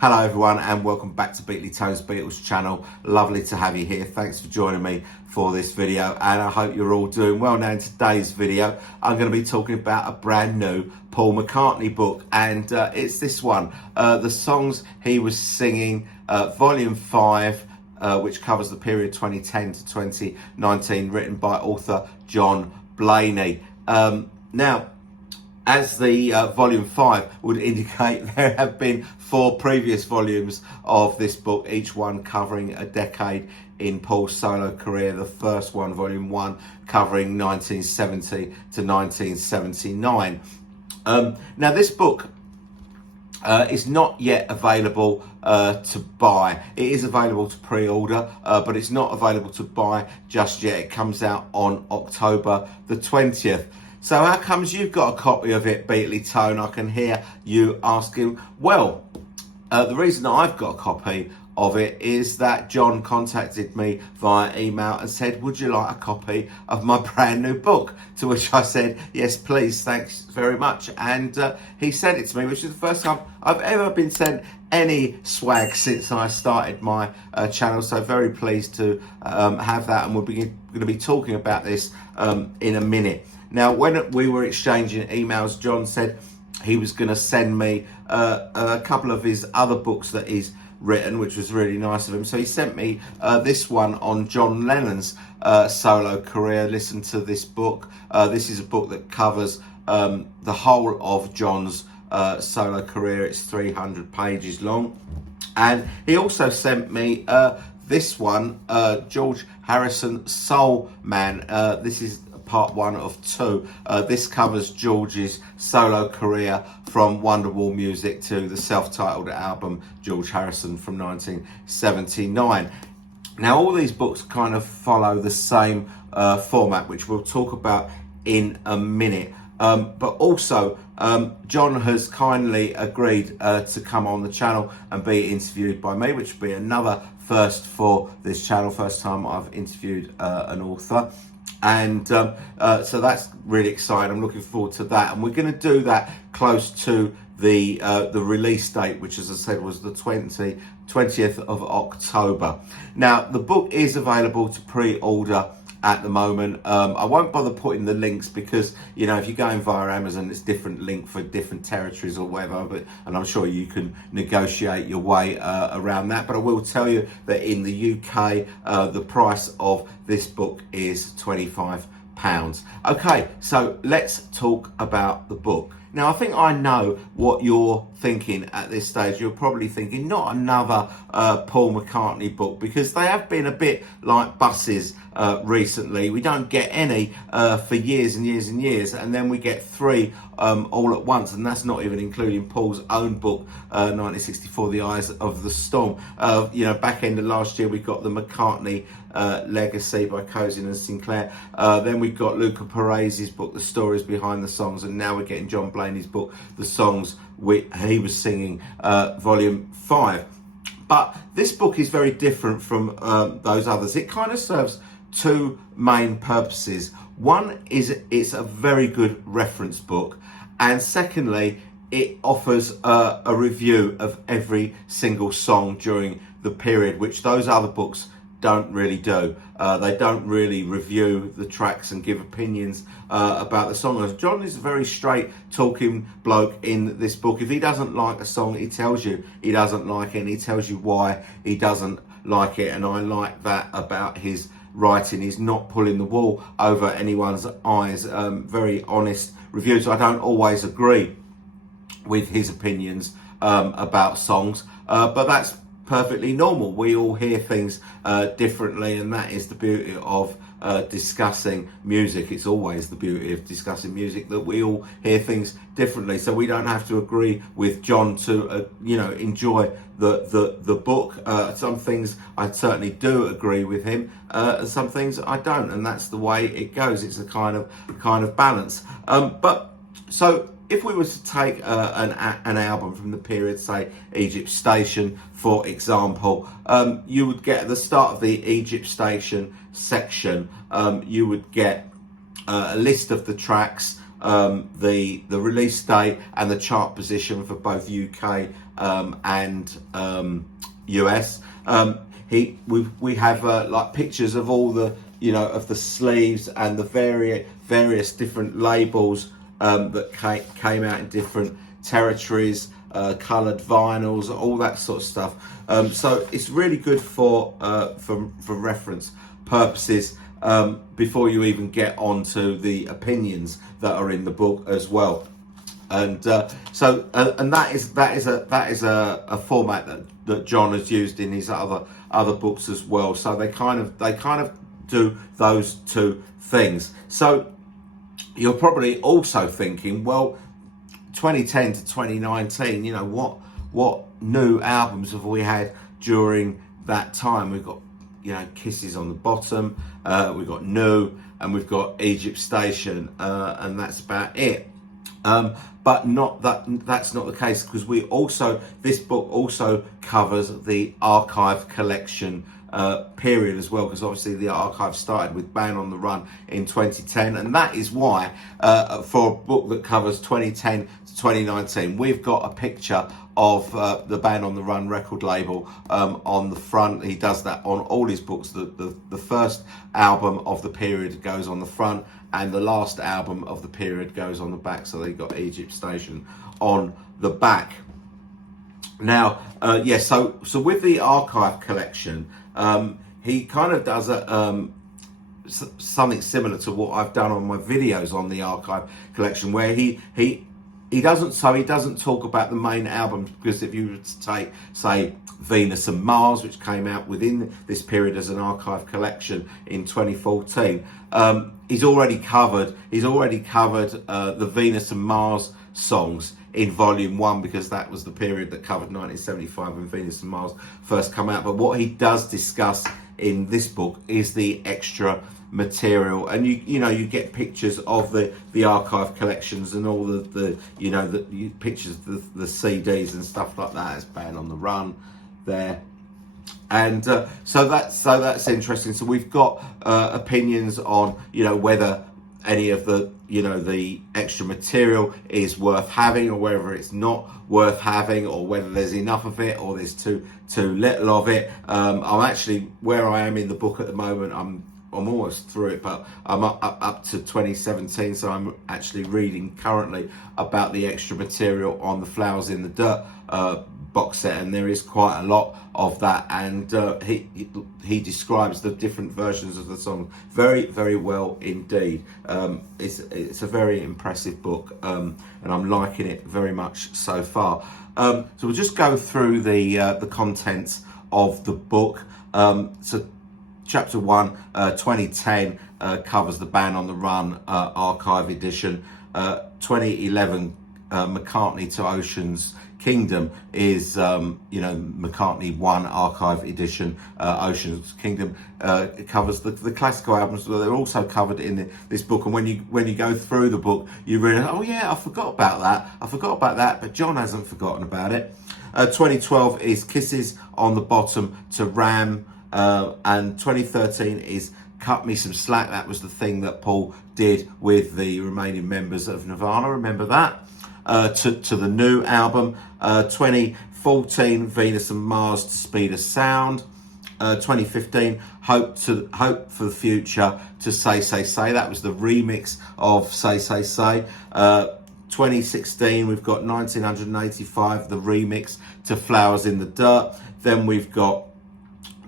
Hello everyone and welcome back to Beatley Tone's Beatles channel. Lovely to have you here. Thanks for joining me for this video and I hope you're all doing well. Now in today's video I'm going to be talking about a brand new Paul McCartney book and it's this one, The Songs He Was Singing, Volume 5, which covers the period 2010 to 2019, written by author John Blaney. Now, as the volume 5 would indicate, there have been 4 previous volumes of this book, each one covering a decade in Paul's solo career. The first one, volume 1, covering 1970 to 1979. Now this book is not yet available to buy. It is available to pre-order, but it's not available to buy just yet. It comes out on October the 20th. So how comes you've got a copy of it, Beatley Tone? I can hear you asking. Well, the reason I've got a copy of it is that John contacted me via email and said, would you like a copy of my brand new book? To which I said, yes, please, thanks very much. And he sent it to me, which is the first time I've ever been sent any swag since I started my channel. So very pleased to have that, and we're going to be talking about this in a minute. Now, when we were exchanging emails, John said he was going to send me a couple of his other books that he's written, which was really nice of him. So he sent me this one on John Lennon's solo career. Listen to this book. This is a book that covers the whole of John's solo career. It's 300 pages long. And he also sent me this one, George Harrison Soul Man. This is part 1 of 2. This covers George's solo career from Wonderwall music to the self-titled album George Harrison from 1979. Now all these books kind of follow the same format, which we'll talk about in a minute. But also John has kindly agreed to come on the channel and be interviewed by me, which will be another first for this channel. First time I've interviewed an author. And so that's really exciting. I'm looking forward to that. And we're going to do that close to the release date, which, as I said, was the 20th of October. Now, the book is available to pre-order at the moment. I won't bother putting the links because, you know, if you're going via Amazon, it's different link for different territories or whatever, and I'm sure you can negotiate your way around that. But I will tell you that in the UK, the price of this book is £25. Okay, so let's talk about the book. Now, I think I know what you're thinking at this stage. You're probably thinking, not another Paul McCartney book, because they have been a bit like buses recently. We don't get any for years and years and years, and then we get 3 all at once, and that's not even including Paul's own book, 1964, The Eyes of the Storm. You know, back end of last year, we got the McCartney Legacy by Cosin and Sinclair. Then we got Luca Parese's book, The Stories Behind the Songs, and now we're getting John Blaney's book, The Songs He Was Singing, Volume 5. But this book is very different from those others. It kind of serves 2 main purposes. One is it's a very good reference book, and secondly, it offers a review of every single song during the period, which those other books don't really do. They don't really review the tracks and give opinions about the song. John is a very straight talking bloke in this book. If he doesn't like a song, he tells you he doesn't like it, and he tells you why he doesn't like it. And I like that about his writing. He's not pulling the wool over anyone's eyes. Very honest reviews. I don't always agree with his opinions about songs, but that's perfectly normal. We all hear things differently, and that is the beauty of discussing music. It's always the beauty of discussing music, that we all hear things differently. So we don't have to agree with John to you know, enjoy the book. Some things I certainly do agree with him, and some things I don't, and that's the way it goes. It's a kind of balance. But so if we were to take an album from the period, say Egypt Station, for example, you would get at the start of the Egypt Station section, you would get a list of the tracks, the release date and the chart position for both UK and US. We have like pictures of all the, you know, of the sleeves and the various different labels that came out in different territories, coloured vinyls, all that sort of stuff. So it's really good for reference purposes before you even get onto the opinions that are in the book as well. And and that is a format that John has used in his other books as well. So they kind of do those two things. So you're probably also thinking, well, 2010 to 2019, you know, what new albums have we had during that time? We've got, you know, Kisses on the bottom, we've got New, and we've got Egypt Station, and that's about it. But that's not the case, because this book also covers the archive collection period as well, because obviously the archive started with Band on the Run in 2010, and that is why for a book that covers 2010 to 2019, we've got a picture of the Band on the Run record label on the front. He does that on all his books. The first album of the period goes on the front, and the last album of the period goes on the back. So they got Egypt Station on the back. Now, so with the archive collection, he kind of does something similar to what I've done on my videos on the archive collection, where he doesn't talk about the main albums, because if you were to take, say, Venus and Mars, which came out within this period as an archive collection in 2014, he's already covered the Venus and Mars songs in volume 1, because that was the period that covered 1975 when Venus and Mars first come out. But what he does discuss in this book is the extra material, and you get pictures of the archive collections and all the pictures of the CDs and stuff like that as Band on the Run there. And so that's interesting. So we've got opinions on, whether any of the extra material is worth having, or whether it's not worth having, or whether there's enough of it or there's too little of it. I'm actually, where I am in the book at the moment, I'm almost through it, but I'm up to 2017, so I'm actually reading currently about the extra material on the Flowers in the Dirt box set, and there is quite a lot of that, and he describes the different versions of the song very, very well indeed. It's a very impressive book, and I'm liking it very much so far. So we'll just go through the contents of the book. So Chapter 1, 2010, covers the Band on the Run archive edition. 2011, McCartney to Ocean's Kingdom is, McCartney 1 archive edition. Ocean's Kingdom it covers the classical albums, but they're also covered in this book. And when you go through the book, you realize, oh yeah, I forgot about that, but John hasn't forgotten about it. 2012 is Kisses on the Bottom to Ram. And 2013 is Cut Me Some Slack. That was the thing that Paul did with the remaining members of Nirvana. Remember that? To the new album. 2014, Venus and Mars to Speed of Sound. 2015, Hope for the Future to Say Say Say. That was the remix of Say Say Say. 2016, we've got 1985, the remix to Flowers in the Dirt. Then we've got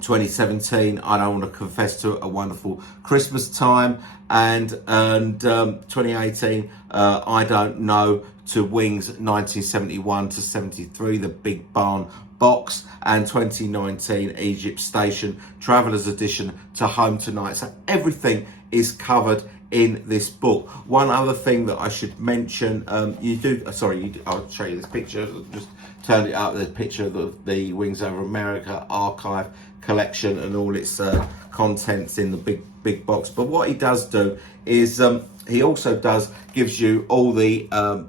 2017, I Don't Want to Confess to A Wonderful Christmas Time, and 2018, I Don't Know to Wings 1971 to 73, the Big Barn Box, and 2019, Egypt Station, Traveller's Edition to Home Tonight. So everything is covered in this book. One other thing that I should mention, I'll show you this picture, just turned it up, the picture of the Wings Over America archive collection and all its contents in the big box. But what he does do is he also gives you all the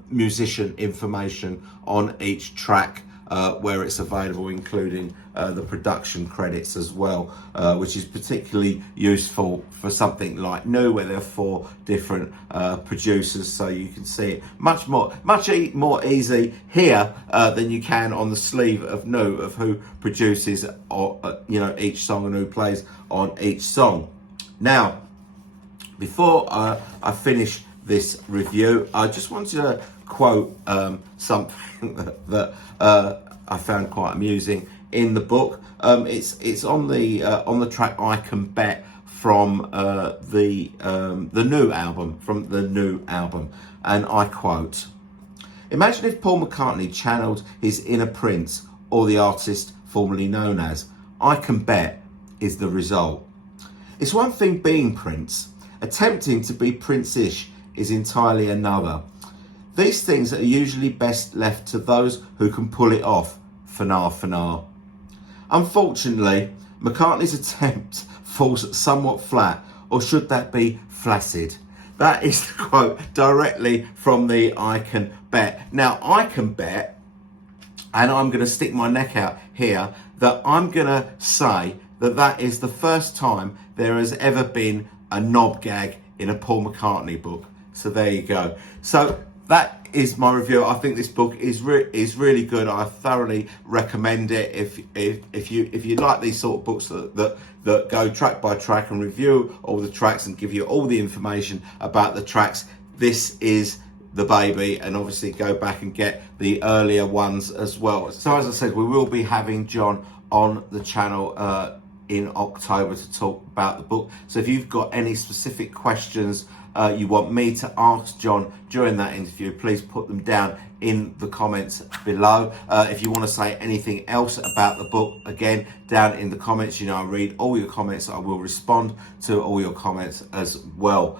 musician information on each track where it's available, including the production credits as well, which is particularly useful for something like New, where there are 4 different producers, so you can see it much more easy here than you can on the sleeve of New, of who produces each song and who plays on each song. Now, before I finish this review, I just want to quote something that I found quite amusing in the book. It's on the track "I Can Bet" from the New album, and I quote: "Imagine if Paul McCartney channeled his inner Prince, or the artist formerly known as. I Can Bet is the result. It's one thing being Prince. Attempting to be Prince-ish is entirely another. These things are usually best left to those who can pull it off, fanar. Unfortunately, McCartney's attempt falls somewhat flat, or should that be flaccid." That is the quote directly from the I Can Bet. Now, I can bet, and I'm going to stick my neck out here, that I'm going to say that is the first time there has ever been a knob gag in a Paul McCartney book. So there you go. So that is my review. I think this book is really good. I thoroughly recommend it. If you like these sort of books that go track by track and review all the tracks and give you all the information about the tracks, this is the baby. And obviously go back and get the earlier ones as well. So as I said, we will be having John on the channel in October to talk about the book. So if you've got any specific questions you want me to ask John during that interview, please put them down in the comments below. If you want to say anything else about the book, again, down in the comments. I read all your comments. I will respond to all your comments as well.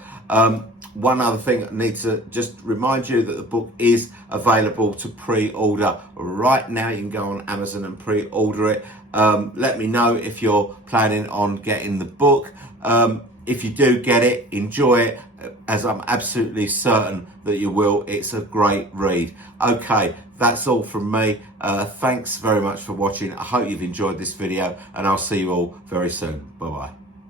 One other thing, I need to just remind you that the book is available to pre-order right now. You can go on Amazon and pre-order it. Let me know if you're planning on getting the book. If you do get it, enjoy it, as I'm absolutely certain that you will. It's a great read. Okay, that's all from me. Thanks very much for watching. I hope you've enjoyed this video, and I'll see you all very soon. Bye-bye.